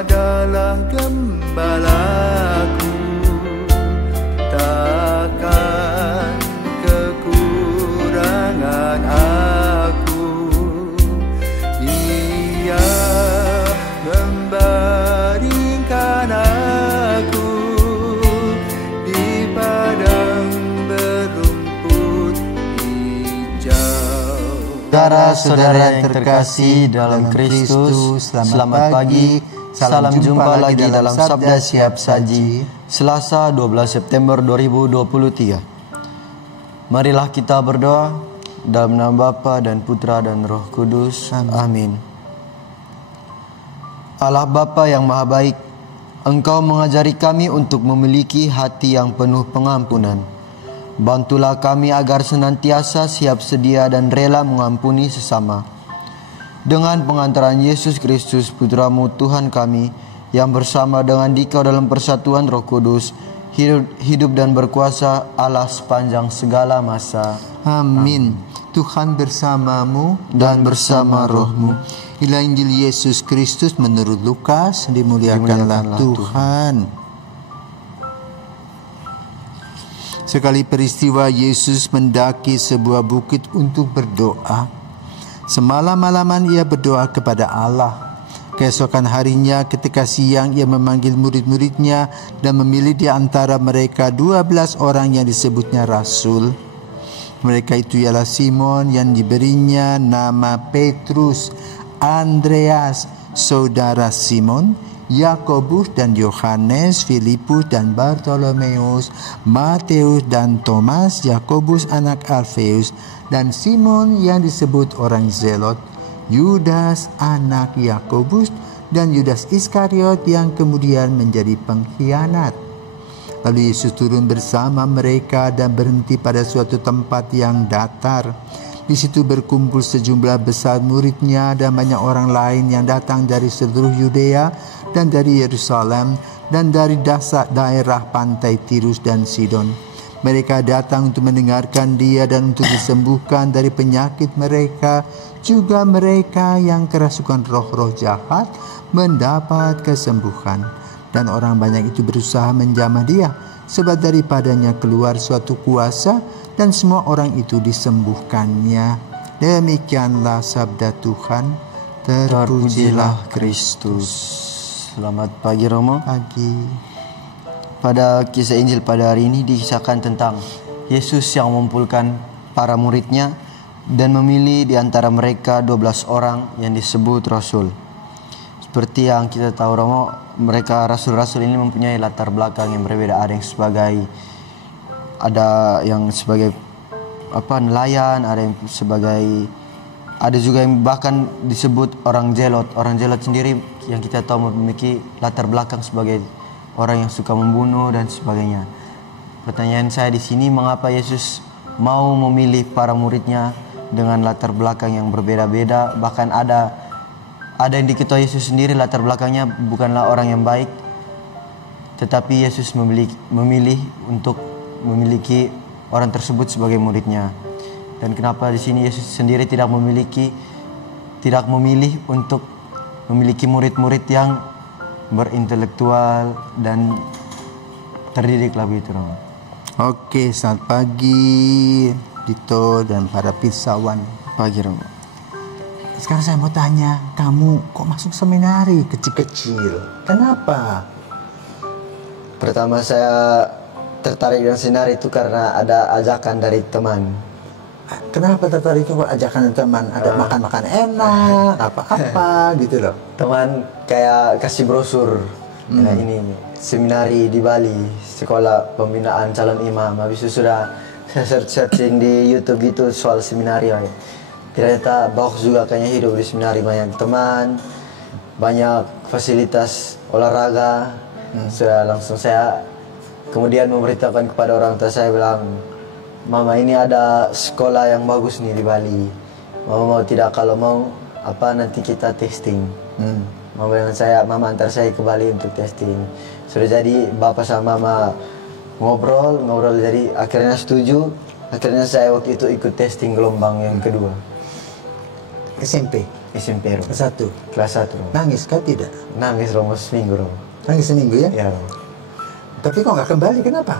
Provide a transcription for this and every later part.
adalah gembalaku, takkan kekurangan aku. Ia membaringkan aku di padang berumput hijau. Saudara-saudara yang terkasih dalam Kristus, selamat pagi. Salam jumpa lagi dalam Sabda Siap Saji, Selasa 12 September 2023. Marilah kita berdoa dalam nama Bapa dan Putra dan Roh Kudus. Amin. Allah Bapa yang Maha Baik, Engkau mengajari kami untuk memiliki hati yang penuh pengampunan. Bantulah kami agar senantiasa siap sedia dan rela mengampuni sesama. Dengan pengantaran Yesus Kristus, Putra-Mu Tuhan kami, yang bersama dengan Dikau dalam persatuan Roh Kudus, hidup dan berkuasa Allah sepanjang segala masa. Amin. Tuhan bersamamu dan bersama rohmu. Inilah Injil Yesus Kristus menurut Lukas. Dimuliakanlah Tuhan. Sekali peristiwa Yesus mendaki sebuah bukit untuk berdoa. Semalam-malaman ia berdoa kepada Allah. Keesokan harinya ketika siang ia memanggil murid-muridnya dan memilih di antara mereka 12 orang yang disebutnya rasul. Mereka itu ialah Simon yang diberinya nama Petrus, Andreas saudara Simon, Yakobus dan Yohanes, Filipus dan Bartolomeus, Matius dan Thomas, Yakobus anak Alfeus, dan Simon yang disebut orang Zelot, Yudas anak Yakobus, dan Yudas Iskariot yang kemudian menjadi pengkhianat. Lalu Yesus turun bersama mereka dan berhenti pada suatu tempat yang datar. Di situ berkumpul sejumlah besar muridnya dan banyak orang lain yang datang dari seluruh Yudea dan dari Yerusalem dan dari daerah pantai Tirus dan Sidon. Mereka datang untuk mendengarkan dia dan untuk disembuhkan dari penyakit mereka. Juga mereka yang kerasukan roh-roh jahat mendapat kesembuhan. Dan orang banyak itu berusaha menjamah dia, sebab daripadanya keluar suatu kuasa dan semua orang itu disembuhkannya. Demikianlah sabda Tuhan. Terpujilah Kristus. Selamat pagi Romo. Pagi. Pada kisah Injil pada hari ini dikisahkan tentang Yesus yang mengumpulkan para muridnya dan memilih di antara mereka 12 orang yang disebut rasul. Seperti yang kita tahu Romo, mereka rasul-rasul ini mempunyai latar belakang yang berbeda. Ada yang sebagai nelayan, ada juga yang bahkan disebut orang Zelot. Orang Zelot sendiri yang kita tahu memiliki latar belakang sebagai orang yang suka membunuh dan sebagainya. Pertanyaan saya di sini, mengapa Yesus mau memilih para muridnya dengan latar belakang yang berbeda-beda? Bahkan ada yang diketahui Yesus sendiri latar belakangnya bukanlah orang yang baik, tetapi Yesus memilih untuk memiliki orang tersebut sebagai muridnya. Dan kenapa di sini Yesus sendiri tidak memilih untuk memiliki murid-murid yang berintelektual dan terdidik lebih itu. Oke, selamat pagi Dito dan para pirsawan. Pagi Romo. Sekarang saya mau tanya, kamu kok masuk seminari kecil-kecil? Kenapa? Pertama saya tertarik dengan seminari itu karena ada ajakan dari teman. Kenapa tertarik itu ajakan teman? Ada makan-makan enak, apa-apa gitu loh. Teman kayak kasih brosur. Nah, ini seminari di Bali, sekolah pembinaan calon imam. Habis itu sudah saya searching di YouTube gitu soal seminari. Ternyata bagus juga kayaknya hidup di seminari, banyak teman, banyak fasilitas olahraga. Sudah langsung saya kemudian memberitahukan kepada orang tua saya, bilang, Mama, ini ada sekolah yang bagus nih di Bali. Mama mau tidak? Kalau mau nanti kita testing. Mama dengan saya, Mama antar saya ke Bali untuk testing. Sudah jadi Bapak sama Mama ngobrol, jadi akhirnya setuju. Akhirnya saya waktu itu ikut testing gelombang yang kedua. SMP? SMP Romo. Kelas 1. Kelas 1 Romo. Nangis kah tidak? Nangis Romo seminggu Romo. Nangis seminggu ya? Ya Romo. Tapi kok nggak kembali, kenapa?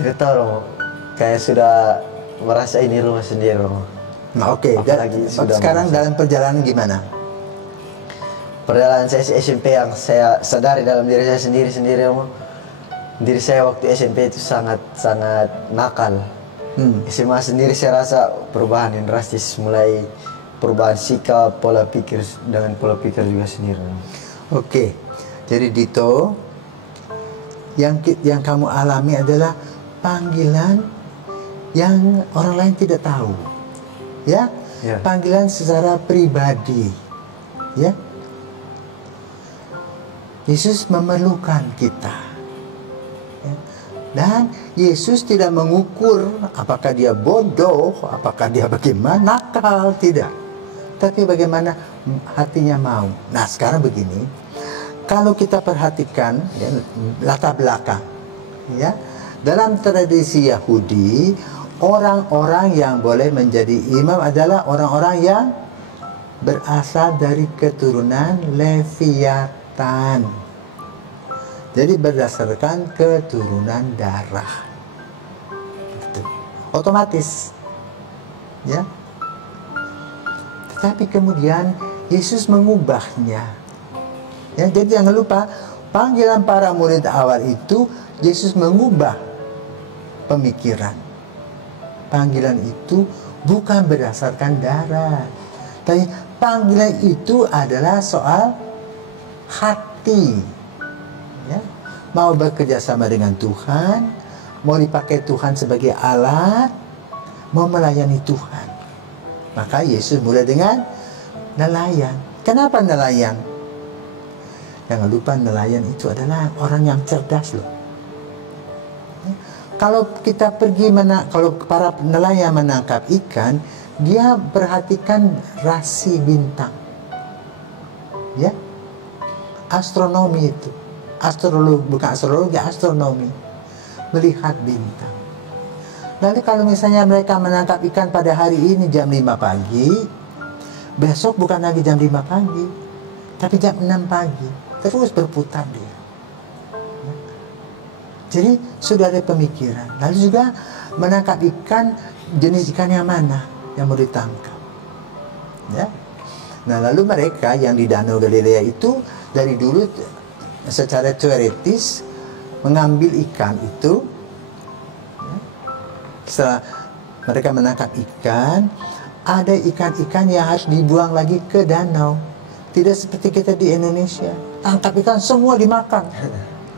Tidak tahu Romo. Kayak sudah merasa ini rumah sendiri Romo. Nah, oke. Apalagi sudah Sekarang dalam perjalanan gimana? Perjalanan saya SMP yang saya sadari dalam diri saya sendiri Romo. Diri saya waktu SMP itu sangat nakal. SMA sendiri saya rasa perubahan yang drastis, mulai perubahan sikap, pola pikir dengan pola pikir juga sendiri. Oke. Jadi Dito, yang kamu alami adalah panggilan yang orang lain tidak tahu. Ya? Ya. Panggilan secara pribadi. Ya? Yesus memerlukan kita. Ya. Dan Yesus tidak mengukur apakah dia bodoh, apakah dia bagaimana, nakal, tidak. Tapi bagaimana hatinya mau. Nah, sekarang begini, kalau kita perhatikan ya, latar belakang, ya, dalam tradisi Yahudi, orang-orang yang boleh menjadi imam adalah orang-orang yang berasal dari keturunan Leviatan. Jadi berdasarkan keturunan darah. Gitu. Otomatis. Ya. Tetapi kemudian Yesus mengubahnya. Ya, jadi jangan lupa, panggilan para murid awal itu Yesus mengubah pemikiran. Panggilan itu bukan berdasarkan darah, tapi panggilan itu adalah soal hati. Ya, mau bekerja sama dengan Tuhan, mau dipakai Tuhan sebagai alat, mau melayani Tuhan. Maka Yesus mulai dengan nelayan. Kenapa nelayan? Jangan lupa nelayan itu adalah orang yang cerdas loh. Kalau kita pergi kalau para nelayan menangkap ikan, dia perhatikan rasi bintang. Ya. Astronomi itu. Bukan astrologi, astronomi. Melihat bintang. Lalu kalau misalnya mereka menangkap ikan pada hari ini jam 5 pagi, besok bukan lagi jam 5 pagi, tapi jam 6 pagi. Terus berputar dia. Jadi sudah ada pemikiran. Lalu juga menangkap ikan, jenis ikan yang mana yang mau ditangkap. Ya. Nah, lalu mereka yang di Danau Galilea itu dari dulu secara teoritis mengambil ikan itu. Ya. Setelah mereka menangkap ikan, ada ikan-ikan yang harus dibuang lagi ke danau. Tidak seperti kita di Indonesia, tangkap ikan semua dimakan,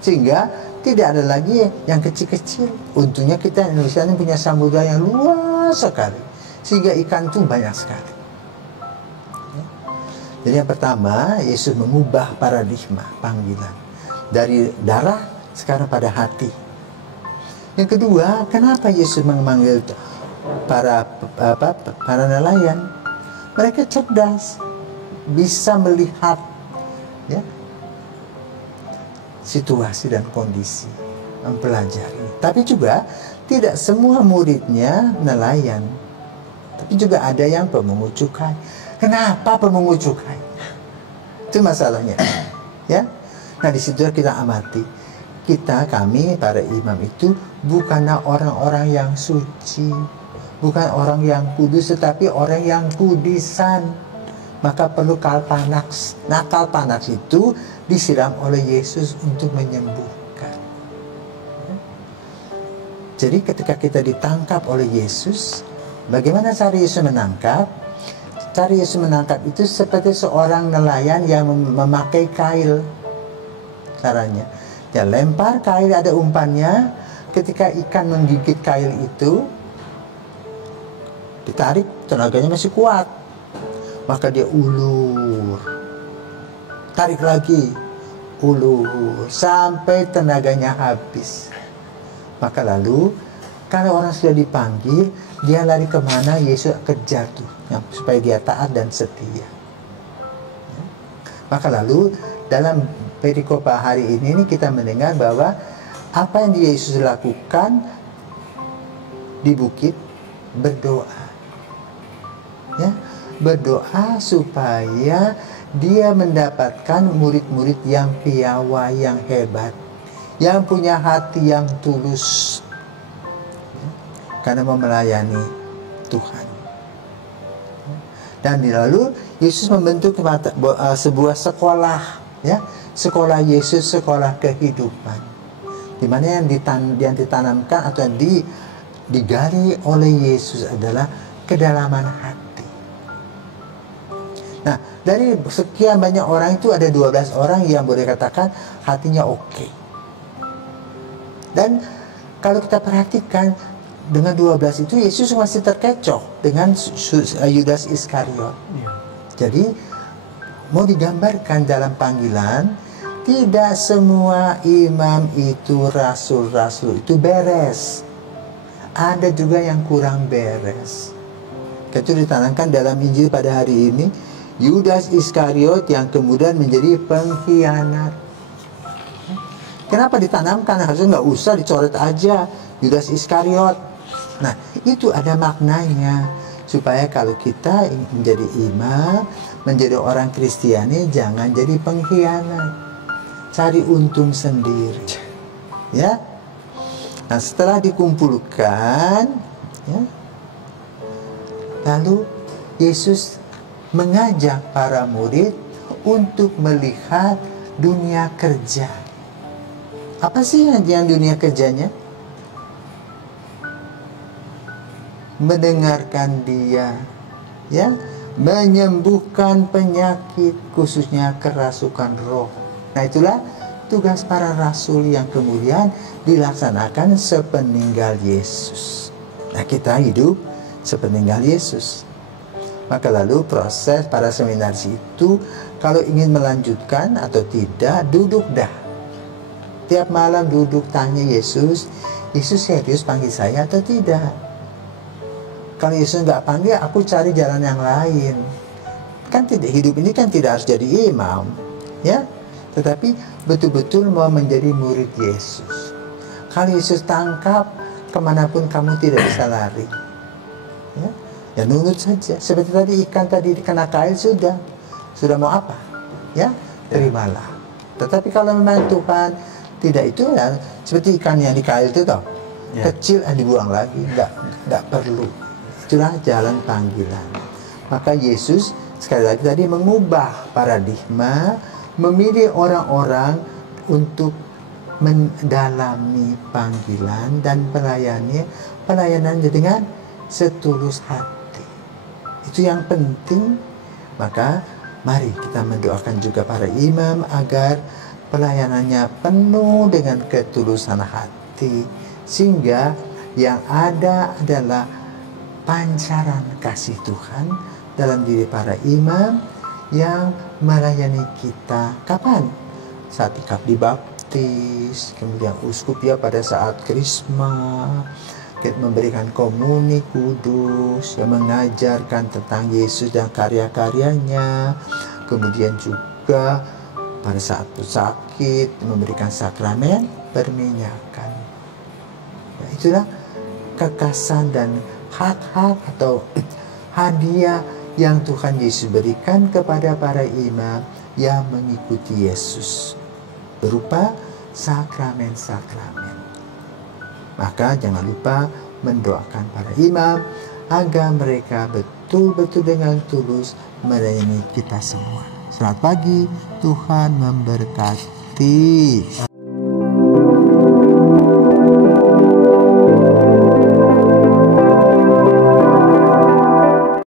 sehingga tidak ada lagi yang kecil-kecil. Untungnya kita Indonesia ini punya samudra yang luas sekali, sehingga ikan itu banyak sekali. Jadi yang pertama, Yesus mengubah paradigma panggilan dari darah sekarang pada hati. Yang kedua, kenapa Yesus memanggil para nelayan? Mereka cerdas, bisa melihat ya situasi dan kondisi, mempelajari. Tapi juga tidak semua muridnya nelayan, tapi juga ada yang pemungut cukai. Kenapa pemungut cukai? Itu masalahnya. Ya. Nah, di situ kita amati. Kami para imam itu bukanlah orang-orang yang suci, bukan orang yang kudus, tetapi orang yang kudisan. Maka perlu kalpanax. Nah, kalpanax itu disiram oleh Yesus untuk menyembuhkan. Jadi ketika kita ditangkap oleh Yesus, bagaimana cara Yesus menangkap? Cara Yesus menangkap itu seperti seorang nelayan yang memakai kail. Caranya, dia lempar kail, ada umpannya. Ketika ikan menggigit kail itu, ditarik, tenaganya masih kuat. Maka dia ulur, tarik lagi, ulur, sampai tenaganya habis. Maka lalu, kalau orang sudah dipanggil, dia lari kemana, Yesus kejar tuh, supaya dia taat dan setia. Maka lalu, dalam perikopa hari ini kita mendengar bahwa apa yang Yesus lakukan di bukit, berdoa. Ya. berdoa supaya dia mendapatkan murid-murid yang piawai, yang hebat, yang punya hati yang tulus, karena mau melayani Tuhan. Dan lalu Yesus membentuk sebuah sekolah, ya, sekolah Yesus, sekolah kehidupan, di mana yang ditanamkan atau digali oleh Yesus adalah kedalaman hati. Nah, dari sekian banyak orang itu ada 12 orang yang boleh katakan hatinya oke. Dan kalau kita perhatikan dengan 12 itu Yesus masih terkecoh dengan Yudas Iskariot. Jadi mau digambarkan dalam panggilan, tidak semua imam itu, rasul-rasul itu beres. Ada juga yang kurang beres. Itu ditanamkan dalam Injil pada hari ini, Yudas Iskariot yang kemudian menjadi pengkhianat. Kenapa ditanamkan? Harusnya nggak usah, dicoret aja Yudas Iskariot. Nah, itu ada maknanya, supaya kalau kita menjadi imam, menjadi orang Kristiani, jangan jadi pengkhianat, cari untung sendiri, ya. Nah, setelah dikumpulkan, ya, lalu Yesus mengajak para murid untuk melihat dunia kerja. Apa sih yang dunia kerjanya? Mendengarkan dia, ya, menyembuhkan penyakit, khususnya kerasukan roh. Nah, itulah tugas para rasul yang kemudian dilaksanakan sepeninggal Yesus. Nah, kita hidup sepeninggal Yesus. Maka lalu proses para seminaris itu, kalau ingin melanjutkan atau tidak, duduk dah. Tiap malam duduk tanya Yesus, Yesus serius panggil saya atau tidak? Kalau Yesus nggak panggil, aku cari jalan yang lain. Kan tidak, hidup ini kan tidak harus jadi imam, ya. Tetapi betul-betul mau menjadi murid Yesus. Kalau Yesus tangkap, kemanapun kamu tidak bisa lari, ya nurut saja. Seperti tadi ikan tadi dikena kail, sudah mau apa, ya, terimalah. Tetapi kalau memang Tuhan tidak, itu ya seperti ikan yang di kail itu toh, kecil dibuang lagi, nggak perlu. Itulah jalan panggilan. Maka Yesus sekali lagi tadi mengubah paradigma, memilih orang-orang untuk mendalami panggilan dan pelayanannya dengan setulus hati. Itu yang penting. Maka mari kita mendoakan juga para imam agar pelayanannya penuh dengan ketulusan hati, sehingga yang ada adalah pancaran kasih Tuhan dalam diri para imam yang melayani kita. Kapan? Saat ikap dibaptis, kemudian uskup ya pada saat krisma, memberikan komuni kudus, yang mengajarkan tentang Yesus dan karya-karyanya, kemudian juga pada saat sakit memberikan sakramen perminyakan. Nah, itulah kekasan dan hak-hak atau hadiah yang Tuhan Yesus berikan kepada para imam yang mengikuti Yesus berupa sakramen-sakramen. Maka jangan lupa mendoakan para imam agar mereka betul-betul dengan tulus melayani kita semua. Selamat pagi, Tuhan memberkati.